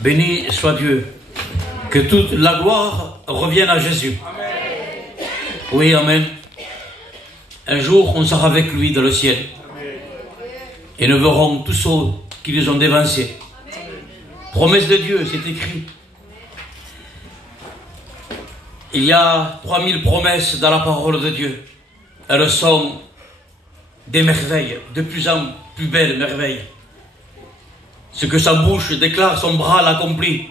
Béni soit Dieu. Que toute la gloire revienne à Jésus. Oui, amen. Un jour, on sera avec lui dans le ciel. Et nous verrons tous ceux qui nous ont dévancés. Promesse de Dieu, c'est écrit. Il y a 3000 promesses dans la parole de Dieu. Elles sont des merveilles, de plus en plus belles merveilles. Ce que sa bouche déclare, son bras l'accomplit.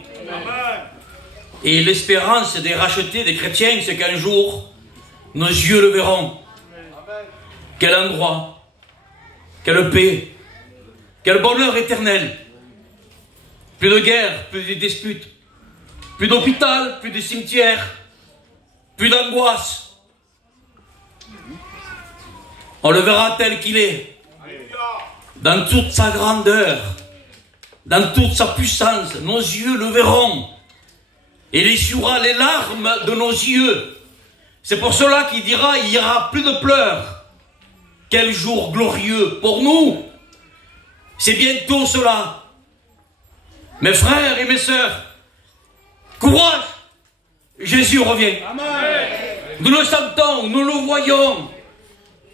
Et l'espérance des rachetés, des chrétiens, c'est qu'un jour, nos yeux le verront. Quel endroit, quelle paix, quel bonheur éternel. Plus de guerre, plus de disputes, plus d'hôpital, plus de cimetières, plus d'angoisse. On le verra tel qu'il est, dans toute sa grandeur, dans toute sa puissance. Nos yeux le verront. Et il essuiera les larmes de nos yeux. C'est pour cela qu'il dira, il n'y aura plus de pleurs. Quel jour glorieux pour nous. C'est bientôt cela. Mes frères et mes sœurs, courage. Jésus revient. Amen. Nous le sentons, nous le voyons.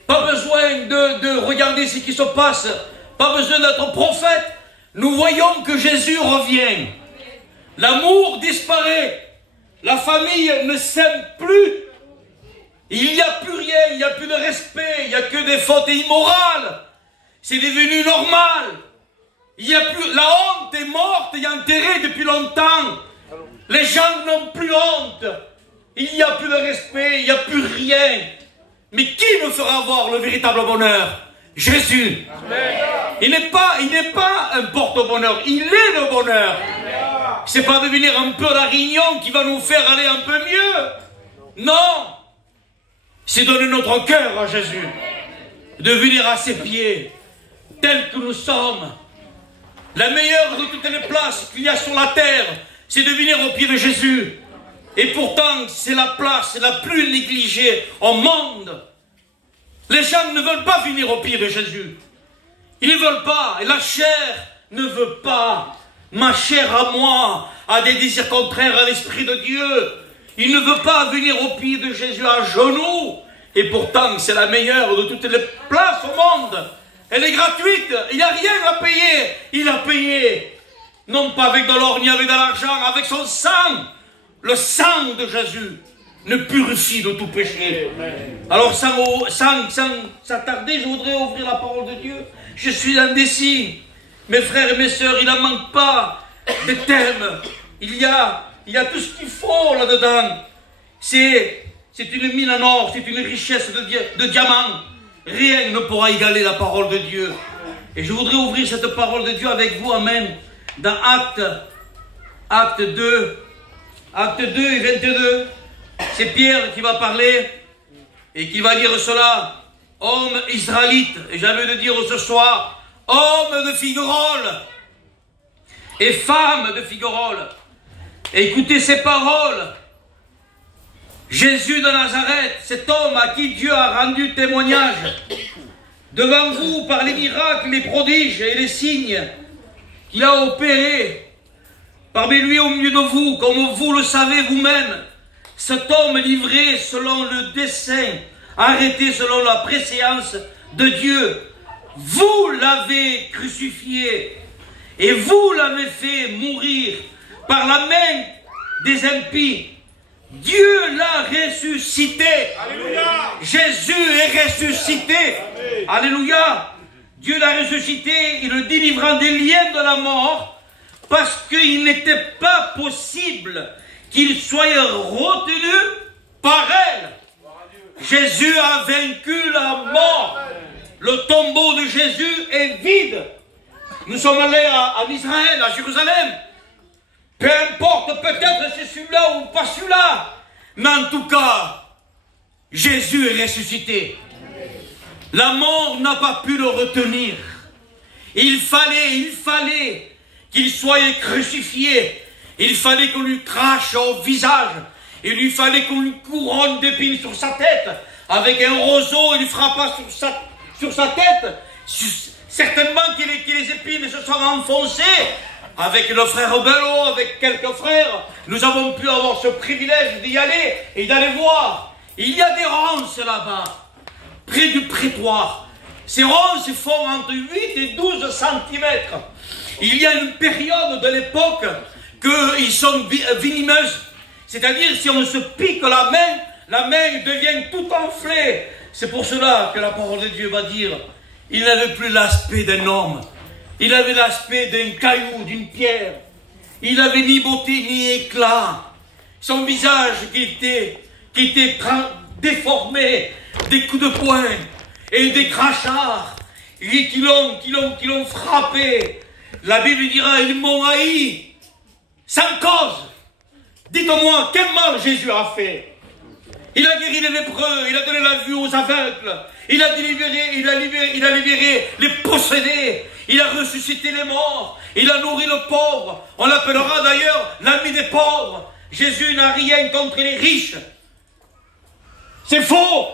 Pas besoin de regarder ce qui se passe. Pas besoin d'être prophète. Nous voyons que Jésus revient. L'amour disparaît. La famille ne s'aime plus. Il n'y a plus rien, il n'y a plus de respect, il n'y a que des fautes immorales. C'est devenu normal. Il y a plus, la honte est morte et enterrée depuis longtemps. Les gens n'ont plus honte. Il n'y a plus de respect, il n'y a plus rien. Mais qui nous fera voir le véritable bonheur? Jésus. Amen. Il n'est pas un porte-bonheur, il est le bonheur. C'est pas devenir un peu la Réunion qui va nous faire aller un peu mieux. Non. C'est donner notre cœur à Jésus. De venir à ses pieds, tels que nous sommes. La meilleure de toutes les places qu'il y a sur la terre, c'est de venir au pied de Jésus. Et pourtant, c'est la place la plus négligée au monde. Les gens ne veulent pas venir au pied de Jésus. Ils ne veulent pas. Et la chair ne veut pas. Ma chair à moi a des désirs contraires à l'Esprit de Dieu. Il ne veut pas venir au pied de Jésus à genoux. Et pourtant, c'est la meilleure de toutes les places au monde. Elle est gratuite. Il n'y a rien à payer. Il a payé. Non pas avec de l'or ni avec de l'argent, avec son sang. Le sang de Jésus nous purifie de tout péché. Alors sans tarder, je voudrais ouvrir la parole de Dieu. Je suis indécis. Mes frères et mes sœurs, il n'en manque pas des thèmes. Il y a tout ce qu'il faut là-dedans. C'est une mine en or, c'est une richesse de diamants. Rien ne pourra égaler la parole de Dieu. Et je voudrais ouvrir cette parole de Dieu avec vous, amen, dans Acte 2 et 22. C'est Pierre qui va parler et qui va dire cela. Homme israélite, et j'avais de dire ce soir, homme de Figueroles et femme de Figueroles, écoutez ces paroles. Jésus de Nazareth, cet homme à qui Dieu a rendu témoignage devant vous par les miracles, les prodiges et les signes qu'il a opérés parmi lui au milieu de vous, comme vous le savez vous-même, cet homme livré selon le dessein, arrêté selon la préséance de Dieu, vous l'avez crucifié et vous l'avez fait mourir par la main des impies. Dieu l'a ressuscité. Alléluia. Jésus est ressuscité. Amen. Alléluia. Dieu l'a ressuscité, il le délivrant des liens de la mort, parce qu'il n'était pas possible qu'il soit retenu par elle. Jésus a vaincu la mort. Le tombeau de Jésus est vide. Nous sommes allés en Israël, à Jérusalem. Peu importe, peut-être c'est celui-là ou pas celui-là. Mais en tout cas, Jésus est ressuscité. La mort n'a pas pu le retenir. Il fallait qu'il soit crucifié. Il fallait qu'on lui crache au visage. Il lui fallait qu'on lui couronne d'épines sur sa tête. Avec un roseau, il lui frappa sur sa tête. Certainement que les épines se sont enfoncées avec le frère Bello, avec quelques frères, nous avons pu avoir ce privilège d'y aller et d'aller voir. Il y a des ronces là-bas, près du prétoire. Ces ronces font entre 8 et 12 cm. Il y a une période de l'époque qu'ils sont venimeuses. C'est-à-dire, si on se pique la main devient tout enflée. C'est pour cela que la parole de Dieu va dire, il n'avait plus l'aspect d'un homme. Il avait l'aspect d'un caillou, d'une pierre. Il n'avait ni beauté ni éclat. Son visage qui était déformé, des coups de poing et des crachats qui l'ont frappé. La Bible dira, ils m'ont haï sans cause. Dites-moi, quel mal Jésus a fait? Il a guéri les lépreux, il a donné la vue aux aveugles, il a libéré les possédés, il a ressuscité les morts, il a nourri le pauvre. On l'appellera d'ailleurs l'ami des pauvres. Jésus n'a rien contre les riches. C'est faux.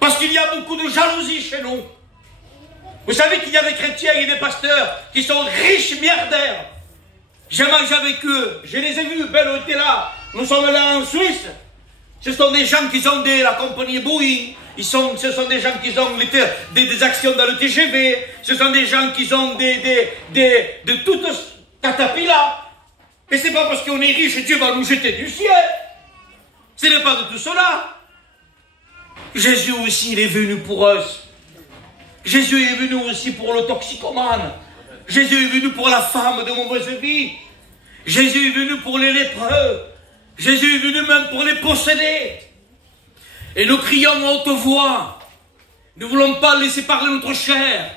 Parce qu'il y a beaucoup de jalousie chez nous. Vous savez qu'il y a des chrétiens et des pasteurs qui sont riches milliardaires. J'ai mangé avec eux, je les ai vus, Bello était là. Nous sommes là en Suisse. Ce sont des gens qui ont la compagnie Boeing, ce sont des gens qui ont des actions dans le TGV, ce sont des gens qui ont de toutes catapillas. Et c'est pas parce qu'on est riche que Dieu va nous jeter du ciel. Ce n'est pas de tout cela. Jésus aussi, il est venu pour eux. Jésus est venu aussi pour le toxicomane. Jésus est venu pour la femme de mauvaise vie. Jésus est venu pour les lépreux. Jésus est venu même pour les possédés. Et nous crions à haute voix. Nous ne voulons pas laisser parler notre chair.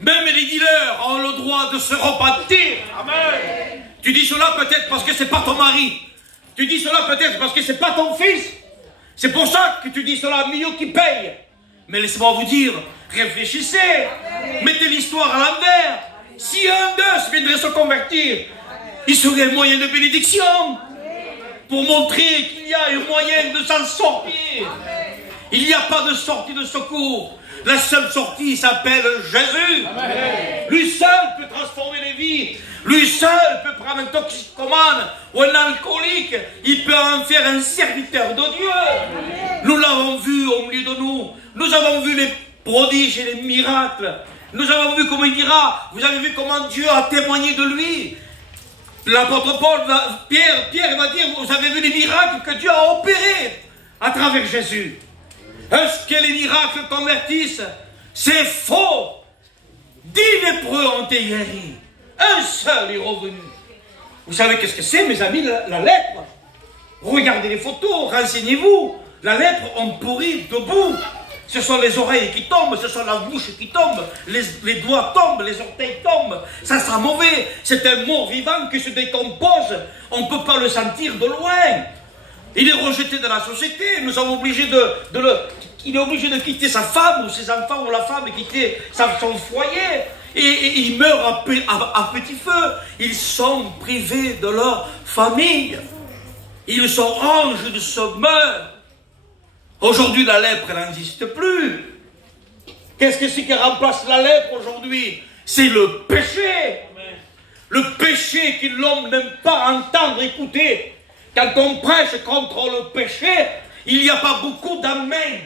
Même les dealers ont le droit de se repentir. Amen. Tu dis cela peut-être parce que ce n'est pas ton mari. Tu dis cela peut-être parce que ce n'est pas ton fils. C'est pour ça que tu dis cela, mieux qui paye. Mais laissez-moi vous dire, réfléchissez. Amen. Mettez l'histoire à l'envers. Si un d'eux viendrait se convertir, il serait un moyen de bénédiction. Pour montrer qu'il y a un moyen de s'en sortir. Amen. Il n'y a pas de sortie de secours. La seule sortie s'appelle Jésus. Amen. Lui seul peut transformer les vies. Lui seul peut prendre un toxicomane ou un alcoolique. Il peut en faire un serviteur de Dieu. Amen. Nous l'avons vu au milieu de nous. Nous avons vu les prodiges et les miracles. Nous avons vu comment il dira. Vous avez vu comment Dieu a témoigné de lui. L'apôtre Paul, Pierre va dire, vous avez vu les miracles que Dieu a opérés à travers Jésus. Est-ce que les miracles convertissent? C'est faux. 10 lépreux ont été guéris. Un seul est revenu. Vous savez qu'est-ce que c'est, mes amis, la lèpre? Regardez les photos, renseignez-vous. La lèpre, on pourrit debout. Ce sont les oreilles qui tombent, ce sont la bouche qui tombe, les doigts tombent, les orteils tombent. Ça sent mauvais. C'est un mort vivant qui se décompose. On ne peut pas le sentir de loin. Il est rejeté de la société. Nous sommes obligés il est obligé de quitter sa femme ou ses enfants ou la femme quitter son foyer. Et il meurt à petit feu. Ils sont privés de leur famille. Ils sont anges de ce meurtre. Aujourd'hui, la lèpre, elle n'existe plus. Qu'est-ce que c'est qui remplace la lèpre aujourd'hui? C'est le péché. Le péché que l'homme n'aime pas entendre, écouter. Quand on prêche contre le péché, il n'y a pas beaucoup d'amen.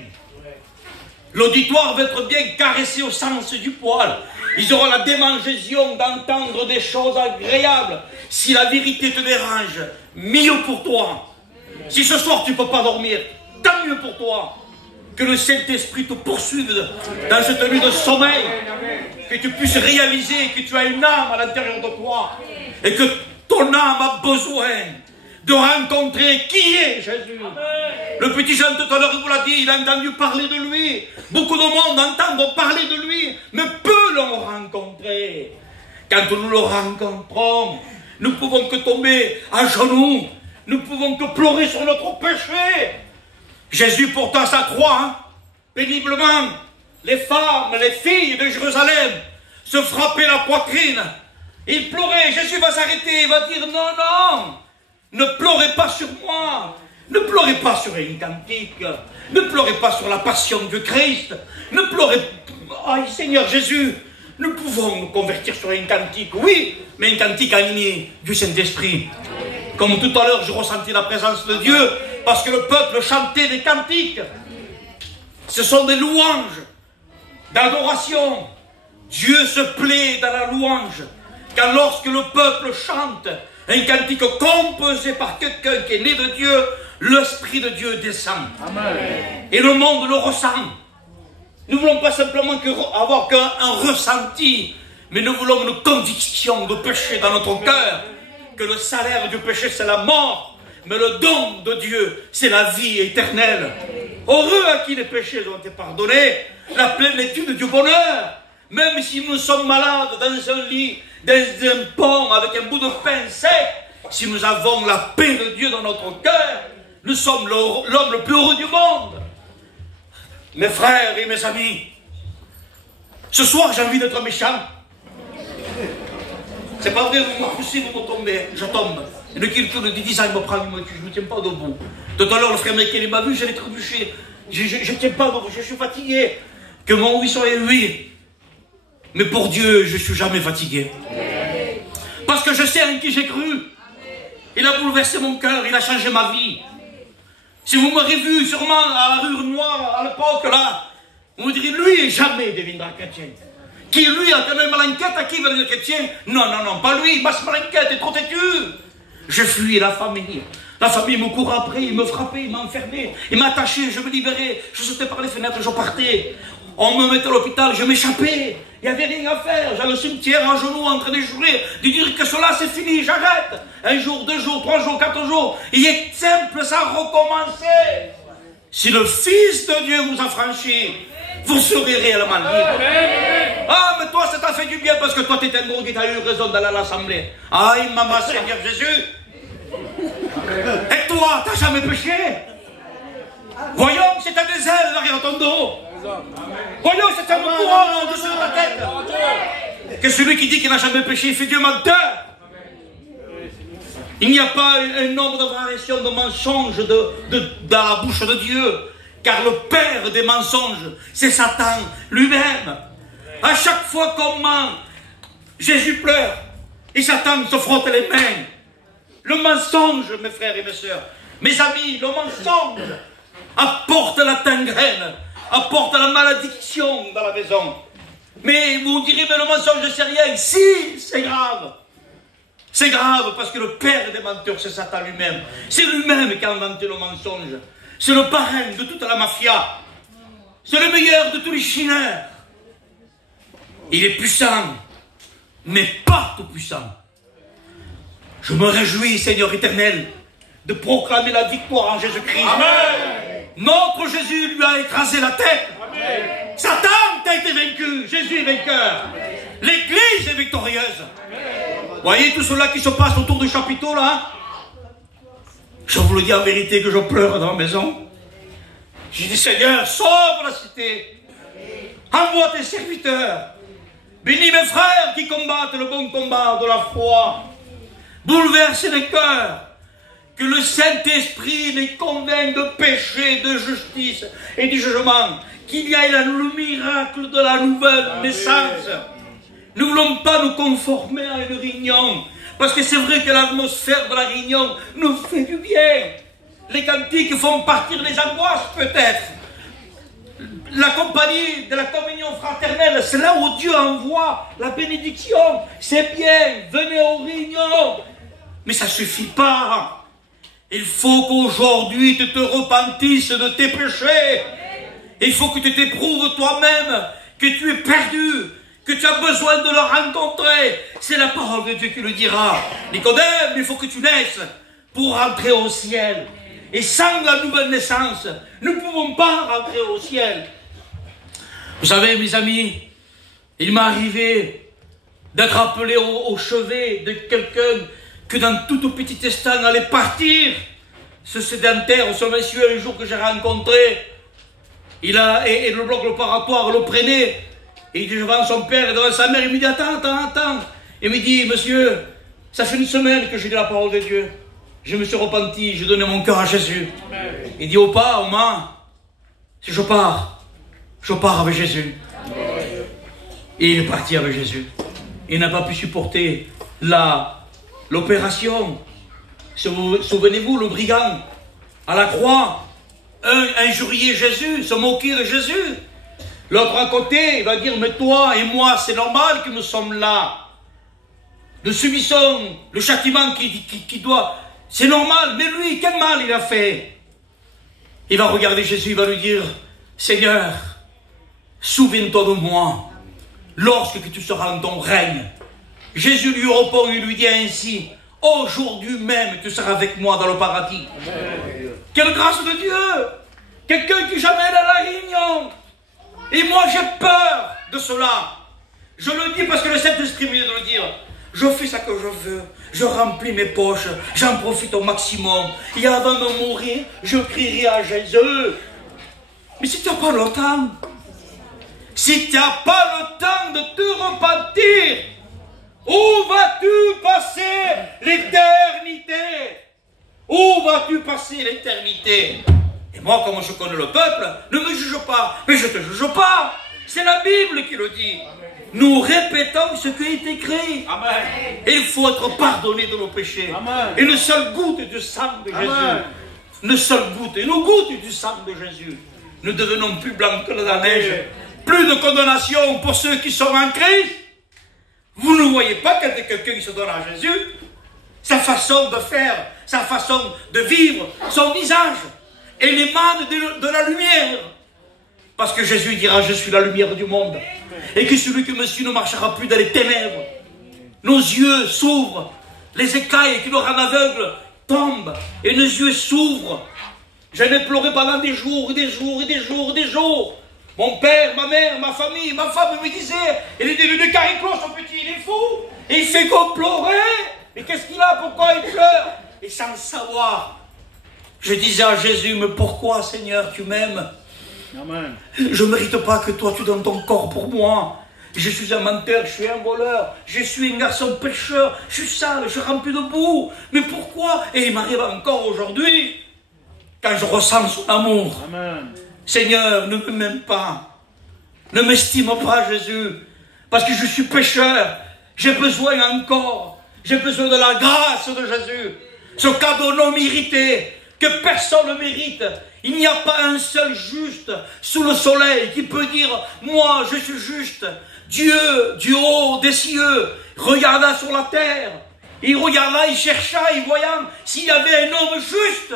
L'auditoire va être bien caressé au sens du poil. Ils auront la démangeaison d'entendre des choses agréables. Si la vérité te dérange, mieux pour toi. Si ce soir tu ne peux pas dormir, tant mieux pour toi. Que le Saint-Esprit te poursuive dans cette nuit de sommeil. Que tu puisses réaliser que tu as une âme à l'intérieur de toi. Et que ton âme a besoin de rencontrer qui est Jésus. Le petit Jean tout à l'heure, il vous l'a dit, il a entendu parler de lui. Beaucoup de monde entendent parler de lui, mais peu l'ont rencontré. Quand nous le rencontrons, nous pouvons que tomber à genoux. Nous pouvons que pleurer sur notre péché. Jésus porta sa croix, péniblement. Les femmes, les filles de Jérusalem se frappaient la poitrine. Ils pleuraient. Jésus va s'arrêter. Il va dire non, non. Ne pleurez pas sur moi. Ne pleurez pas sur une cantique. Ne pleurez pas sur la passion du Christ. Ne pleurez pas. Aïe, Seigneur Jésus, Nous pouvons nous convertir sur un cantique, oui, mais un cantique animé du Saint-Esprit. Comme tout à l'heure, je ressentis la présence de Dieu, parce que le peuple chantait des cantiques. Ce sont des louanges d'adoration. Dieu se plaît dans la louange, car lorsque le peuple chante un cantique composé par quelqu'un qui est né de Dieu, l'Esprit de Dieu descend. Amen. Et le monde le ressent. Nous ne voulons pas simplement avoir qu'un ressenti, mais nous voulons une conviction de péché dans notre cœur, que le salaire du péché c'est la mort, mais le don de Dieu c'est la vie éternelle. Heureux à qui les péchés ont été pardonnés, la plénitude du bonheur, même si nous sommes malades dans un lit, dans un pont avec un bout de pain sec, si nous avons la paix de Dieu dans notre cœur, nous sommes l'homme le plus heureux du monde. Mes frères et mes amis, ce soir j'ai envie d'être méchant. C'est pas vrai, vous me poussez, vous me tombez, je tombe. Et le culture de 10 ans, il me prend, il me tue, je ne tiens pas debout. Tout à l'heure, le frère Michael, il m'a vu, j'allais trébucher. Je ne tiens pas debout, je suis fatigué. Que mon oui soit oui. Mais pour Dieu, je ne suis jamais fatigué. Parce que je sais en qui j'ai cru. Il a bouleversé mon cœur, il a changé ma vie. Si vous m'aurez vu sûrement à la rue Noire, à l'époque, là, vous me direz, lui, jamais deviendra chrétien. Qui, lui, a connu Malinquette, à qui va devenir chrétien? Non, non, non, pas lui, Basse Malinquette est trop têtu. Je fuis la famille. La famille me courait après, il me frappait, il m'enfermait, il m'attachait, je me libérais, je sautais par les fenêtres, je partais. On me mettait à l'hôpital, je m'échappais. Il n'y avait rien à faire. J'allais au cimetière à genoux en train de jouer, de dire que cela c'est fini, j'arrête. Un jour, 2 jours, 3 jours, 4 jours. Il est simple, ça a recommencé. Si le Fils de Dieu vous a franchi, vous serez réellement libre. Ah, mais toi, ça t'a fait du bien parce que toi, tu étais un gros qui t'a eu raison d'aller à l'assemblée. Aïe, maman, Seigneur Jésus. Et toi, t'as jamais péché? Voyons que c'est un des ailes derrière ton dos. Voyons que c'est un courant au-dessus de ta tête. Que celui qui dit qu'il n'a jamais péché, il fait Dieu menteur. Il n'y a pas un nombre de variations de mensonges dans la bouche de Dieu. Car le père des mensonges, c'est Satan lui-même. À chaque fois qu'on ment, Jésus pleure. Et Satan se frotte les mains. Le mensonge, mes frères et mes sœurs, mes amis, le mensonge apporte la gangrène, apporte la malédiction dans la maison. Mais vous direz, mais le mensonge, c'est rien. Si, c'est grave. C'est grave parce que le père des menteurs, c'est Satan lui-même. C'est lui-même qui a inventé le mensonge. C'est le parrain de toute la mafia. C'est le meilleur de tous les chineurs. Il est puissant, mais pas tout puissant. Je me réjouis, Seigneur éternel, de proclamer la victoire en Jésus-Christ. Amen. Notre Jésus lui a écrasé la tête. Amen. Satan a été vaincu. Jésus est vainqueur. L'Église est victorieuse. Amen. Voyez tout cela qui se passe autour du chapiteau là? Je vous le dis en vérité que je pleure dans la maison. Je dis, Seigneur, sauve la cité. Envoie tes serviteurs. Bénis mes frères qui combattent le bon combat de la foi. Bouleverse les cœurs. Que le Saint-Esprit les convainc de péché, de justice et du jugement. Qu'il y ait le miracle de la nouvelle naissance. Nous ne voulons pas nous conformer à une réunion. Parce que c'est vrai que l'atmosphère de la réunion nous fait du bien. Les cantiques font partir les angoisses peut-être. La compagnie de la communion fraternelle, c'est là où Dieu envoie la bénédiction. C'est bien, venez aux réunions. Mais ça ne suffit pas. Il faut qu'aujourd'hui tu te repentisses de tes péchés. Il faut que tu t'éprouves toi-même que tu es perdu, que tu as besoin de le rencontrer. C'est la parole de Dieu qui le dira. Nicodème, il faut que tu naisses pour rentrer au ciel. Et sans la nouvelle naissance, nous ne pouvons pas rentrer au ciel. Vous savez, mes amis, il m'est arrivé d'être appelé au chevet de quelqu'un que dans tout petit instant allait partir. Ce sédentaire, ce monsieur, un jour que j'ai rencontré, et le bloc opératoire le prenait, et il dit devant son père et devant sa mère, il me dit, attends. Il me dit, monsieur, ça fait 1 semaine que j'ai dit la parole de Dieu. Je me suis repenti, j'ai donné mon cœur à Jésus. Il dit, au main, si je pars avec Jésus. Et il est parti avec Jésus. Il n'a pas pu supporter l'opération. Souvenez-vous, le brigand à la croix, injurier Jésus, se moquer de Jésus. L'autre à côté, il va dire, mais toi et moi, c'est normal que nous sommes là. Nous subissons le châtiment qui doit... C'est normal, mais lui, quel mal il a fait? Il va regarder Jésus, il va lui dire, Seigneur, souviens-toi de moi, lorsque tu seras dans ton règne. Jésus lui répond, il lui dit ainsi, aujourd'hui même, tu seras avec moi dans le paradis. Amen. Quelle grâce de Dieu! Quelqu'un qui jamais est dans la réunion. Et moi, j'ai peur de cela. Je le dis parce que le Saint-Esprit me dit de le dire. Je fais ce que je veux. Je remplis mes poches. J'en profite au maximum. Et avant de mourir, je crierai à Jésus. Mais si tu n'as pas le temps, si tu n'as pas le temps de te repentir, où vas-tu passer l'éternité? Où vas-tu passer l'éternité? Et moi, comme je connais le peuple, ne me juge pas. Mais je ne te juge pas. C'est la Bible qui le dit. Nous répétons ce qui est écrit. Amen. Et il faut être pardonné de nos péchés. Amen. Et une seule goutte du sang de Jésus. Amen. Une seule goutte. Une goutte du sang de Jésus. Nous devenons plus blancs que la neige. Plus de condamnation pour ceux qui sont en Christ. Vous ne voyez pas quand quelqu'un qui se donne à Jésus, sa façon de faire, sa façon de vivre, son visage, elle émane de la lumière. Parce que Jésus dira, je suis la lumière du monde. Et que celui qui me suit ne marchera plus dans les ténèbres. Nos yeux s'ouvrent, les écailles qui nous rendent aveugles tombent, et nos yeux s'ouvrent. J'en ai pleuré pendant des jours, et des jours, et des jours, et des jours. Mon père, ma mère, ma famille, ma femme me disaient, il est devenu cariclo, son petit, il est fou. Et il fait qu'on pleurait. Mais qu'est-ce qu'il a? Pourquoi il pleure? Et sans le savoir, je disais à Jésus, mais pourquoi, Seigneur, tu m'aimes? Amen. Je ne mérite pas que toi, tu donnes ton corps pour moi. Je suis un menteur, je suis un voleur, je suis un garçon pécheur, je suis sale, je suis rempli de boue. Mais pourquoi? Et il m'arrive encore aujourd'hui, quand je ressens son amour. Amen. Seigneur, ne m'aime pas. Ne m'estime pas, Jésus. Parce que je suis pécheur. J'ai besoin encore. J'ai besoin de la grâce de Jésus. Ce cadeau non mérité, que personne ne mérite. Il n'y a pas un seul juste sous le soleil qui peut dire, moi je suis juste. Dieu, du haut des cieux, regarda sur la terre. Il regarda, il chercha, il voyant s'il y avait un homme juste.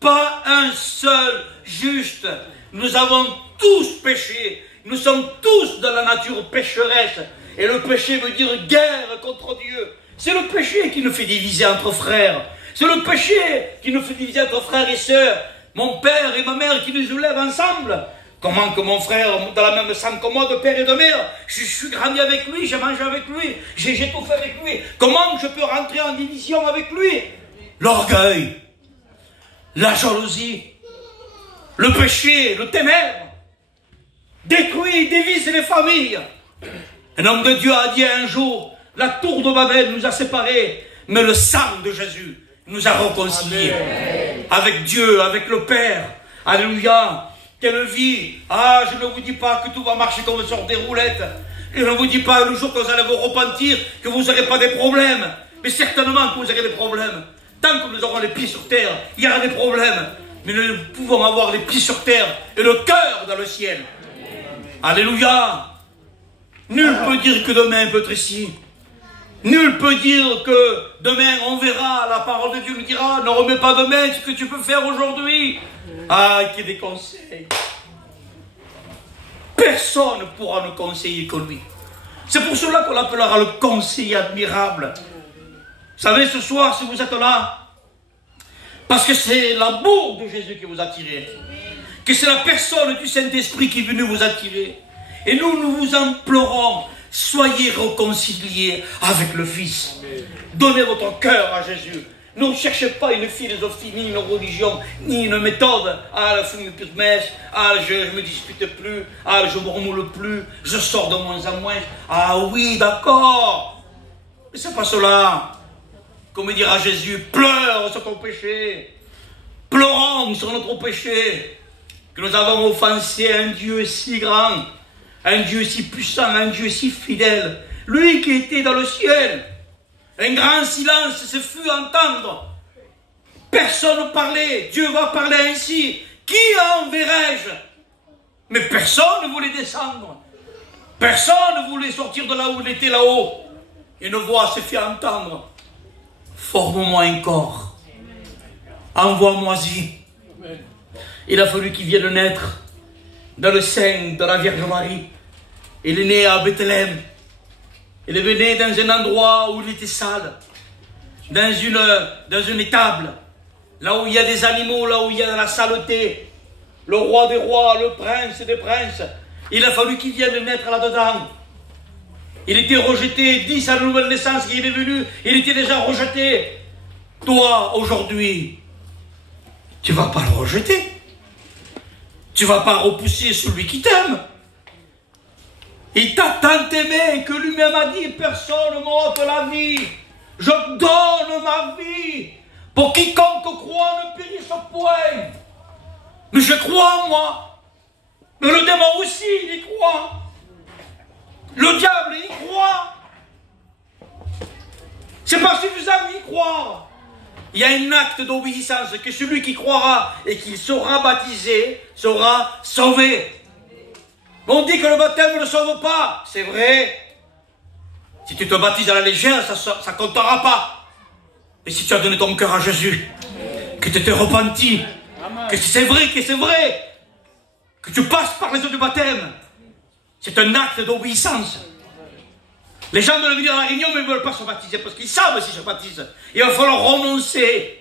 Pas un seul juste. Nous avons tous péché. Nous sommes tous de la nature pécheresse. Et le péché veut dire guerre contre Dieu. C'est le péché qui nous fait diviser entre frères. C'est le péché qui nous fait diviser entre frères et sœurs. Mon père et ma mère qui nous élèvent ensemble. Comment que mon frère, dans la même sang que moi, de père et de mère, je suis grandi avec lui, j'ai mangé avec lui, j'ai tout fait avec lui. Comment je peux rentrer en division avec lui? L'orgueil, la jalousie, le péché, le ténèbre, détruit, dévise les familles. Un homme de Dieu a dit un jour, la tour de Babel nous a séparés, mais le sang de Jésus nous a réconciliés avec Dieu, avec le Père. Alléluia. Quelle vie. Ah, je ne vous dis pas que tout va marcher comme sur des roulettes. Je ne vous dis pas le jour que vous allez vous repentir, que vous n'aurez pas des problèmes. Mais certainement que vous aurez des problèmes. Tant que nous aurons les pieds sur terre, il y aura des problèmes. Mais nous pouvons avoir les pieds sur terre et le cœur dans le ciel. Alléluia. Nul peut dire que demain peut être ici. Nul peut dire que demain on verra, la parole de Dieu nous dira, ne remets pas demain ce que tu peux faire aujourd'hui. Ah, qu'il y ait des conseils. Personne ne pourra nous conseiller que lui. C'est pour cela qu'on l'appellera le conseiller admirable. Vous savez, ce soir, si vous êtes là, parce que c'est l'amour de Jésus qui vous a attiré, que c'est la personne du Saint-Esprit qui est venue vous attirer. Et nous vous implorons, soyez réconciliés avec le Fils. Donnez votre cœur à Jésus. Ne cherchez pas une philosophie, ni une religion, ni une méthode. Ah, je fume plus de messe. Ah, je ne me dispute plus. Ah, je ne me remoule plus. Je sors de moins en moins. Ah oui, d'accord. Mais c'est pas cela. Comme dira Jésus, pleure sur ton péché. Pleurons sur notre péché. Que nous avons offensé un Dieu si grand. un Dieu si puissant, un Dieu si fidèle. Lui qui était dans le ciel. Un grand silence se fut entendre. Personne ne parlait. Dieu va parler ainsi. Qui enverrai-je? Mais personne ne voulait descendre. Personne ne voulait sortir de là où il était là-haut. Une voix se fit entendre. Forme-moi un corps. Envoie-moi-y. Il a fallu qu'il vienne naître dans le sein de la Vierge Marie. Il est né à Bethléem. Il est né dans un endroit où il était sale. Dans une étable. Là où il y a des animaux, là où il y a de la saleté. Le roi des rois, le prince des princes. Il a fallu qu'il vienne naître là-dedans. Il était rejeté, 10 à la nouvelle naissance qu'il est venu, il était déjà rejeté. Toi, aujourd'hui, tu ne vas pas le rejeter. Tu ne vas pas repousser celui qui t'aime. Il t'a tant aimé que lui-même a dit, personne ne m'ôte la vie. Je donne ma vie pour quiconque croit ne périsse point. Mais je crois, moi. Mais le démon aussi, il y croit. Le diable, il y croit. C'est pas suffisant d'y croire. Il y a un acte d'obéissance que celui qui croira et qui sera baptisé sera sauvé. On dit que le baptême ne sauve pas. C'est vrai. Si tu te baptises à la légère, ça ne comptera pas. Et si tu as donné ton cœur à Jésus, que tu t'es repenti, que c'est vrai, que tu passes par les eaux du baptême, c'est un acte d'obéissance. Les gens veulent venir à la réunion, mais ils ne veulent pas se baptiser, parce qu'ils savent s'ils se baptisent. Il va falloir renoncer.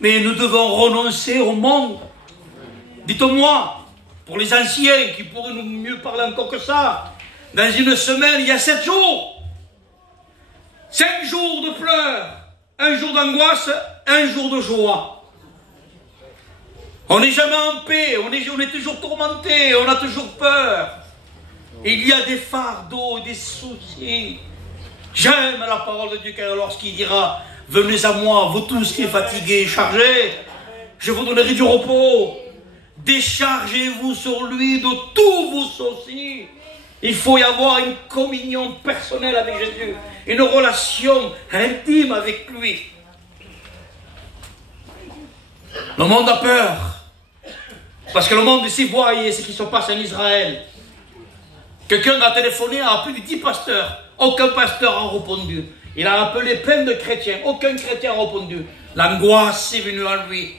Mais nous devons renoncer au monde. Dites-moi, pour les anciens qui pourraient nous mieux parler encore que ça, dans une semaine, il y a 7 jours. 5 jours de pleurs, 1 jour d'angoisse, 1 jour de joie. On n'est jamais en paix, on est toujours tourmenté, on a toujours peur. Il y a des fardeaux, des soucis. J'aime la parole de Dieu car lorsqu'il dira « Venez à moi, vous tous qui êtes fatigués et chargés, je vous donnerai du repos. Déchargez-vous sur lui de tous vos soucis. » Il faut y avoir une communion personnelle avec Jésus, une relation intime avec lui. Le monde a peur, parce que le monde ici voit ce qui se passe en Israël. Quelqu'un a téléphoné à plus de 10 pasteurs. Aucun pasteur n'a répondu. Il a appelé plein de chrétiens. Aucun chrétien n'a répondu. L'angoisse est venue à lui.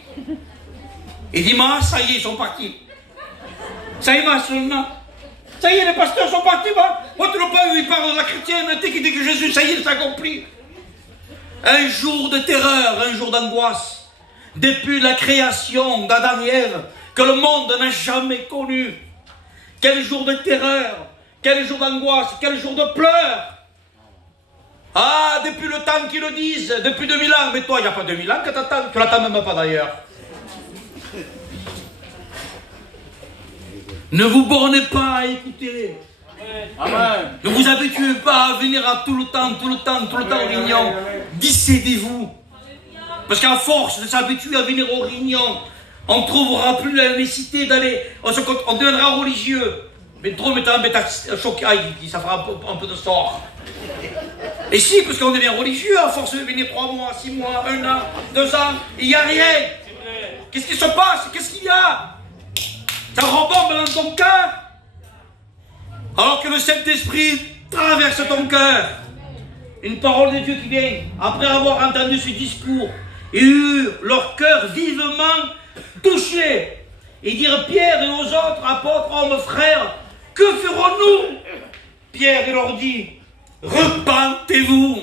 Il dit, ça y est, ils sont partis. Ça y est, seulement. Ça y est, les pasteurs sont partis. Moi, tu n'as pas vu, il parle de la chrétienté qui dit que Jésus, ça y est, c'est accompli. Un jour de terreur, un jour d'angoisse. Depuis la création d'Adam et Ève, que le monde n'a jamais connu. Quel jour de terreur, quel jour d'angoisse, quel jour de pleurs. Ah, depuis le temps qu'ils le disent, depuis 2000 ans. Mais toi, il n'y a pas 2000 ans que tu attends, tu l'attends même pas d'ailleurs. Ne vous bornez pas à écouter. Amen. Ne vous habituez pas à venir à tout le temps aux réunions. Dissédez-vous. Parce qu'à force de s'habituer à venir aux réunions, on ne trouvera plus la nécessité d'aller. On deviendra religieux. Mais trop maintenant, choqué, ça fera un peu de sort. Et si, parce qu'on devient religieux, à force de venir 3 mois, 6 mois, 1 an, 2 ans, il n'y a rien. Qu'est-ce qui se passe? Qu'est-ce qu'il y a? Ça rebombe dans ton cœur. Alors que le Saint-Esprit traverse ton cœur. Une parole de Dieu qui vient, après avoir entendu ce discours, et eu leur cœur vivement touché. Et dire Pierre et aux autres apôtres, hommes, frères, que ferons-nous? Pierre il leur dit, repentez-vous.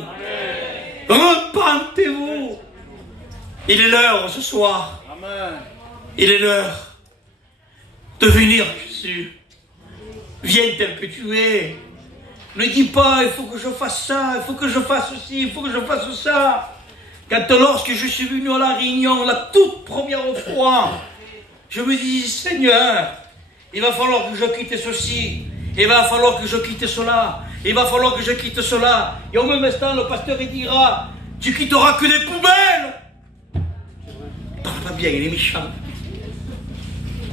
Repentez-vous. Il est l'heure ce soir. Amen. Il est l'heure de venir Jésus. Viens tel que tu es. Ne dis pas, il faut que je fasse ça, il faut que je fasse ceci, il faut que je fasse ça. Lorsque je suis venu à la réunion, la toute première fois, je me dis, Seigneur, il va falloir que je quitte ceci, il va falloir que je quitte cela, il va falloir que je quitte cela. Et au même instant, le pasteur il dira, tu quitteras que des poubelles. Il parle pas bien, il est méchant.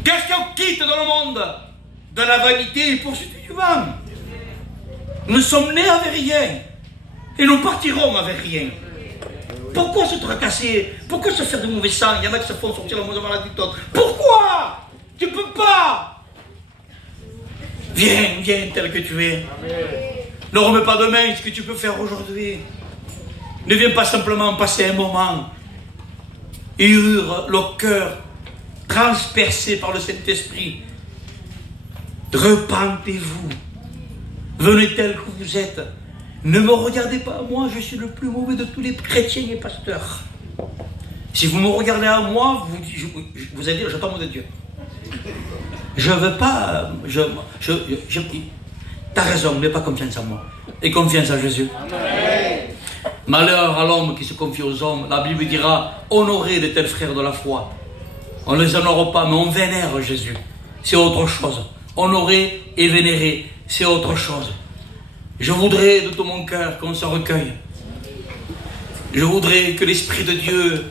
Qu'est-ce qu'on quitte dans le monde? de la vanité et poursuite du vent. Nous sommes nés avec rien et nous partirons avec rien. Pourquoi se tracasser? Pourquoi se faire de mauvais sang? Il y en a qui se font sortir la mauvaise maladie d'autres. Pourquoi? Tu peux pas. Viens, viens tel que tu es. Ne remets pas demain ce que tu peux faire aujourd'hui. Ne viens pas simplement passer un moment et hurle le cœur transpercé par le Saint-Esprit. Repentez-vous. Venez tel que vous êtes. Ne me regardez pas à moi, je suis le plus mauvais de tous les chrétiens et pasteurs. Si vous me regardez à moi, vous allez dire, je tombe de Dieu. Je veux pas... T'as raison, n'aie pas confiance en moi. Et confiance en Jésus. Amen. Malheur à l'homme qui se confie aux hommes. La Bible dira, honorez de tels frères de la foi. On ne les honore pas, mais on vénère Jésus. C'est autre chose. Honorer et vénérer, c'est autre chose. Je voudrais de tout mon cœur qu'on se recueille. Je voudrais que l'Esprit de Dieu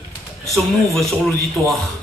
se mouve sur l'auditoire.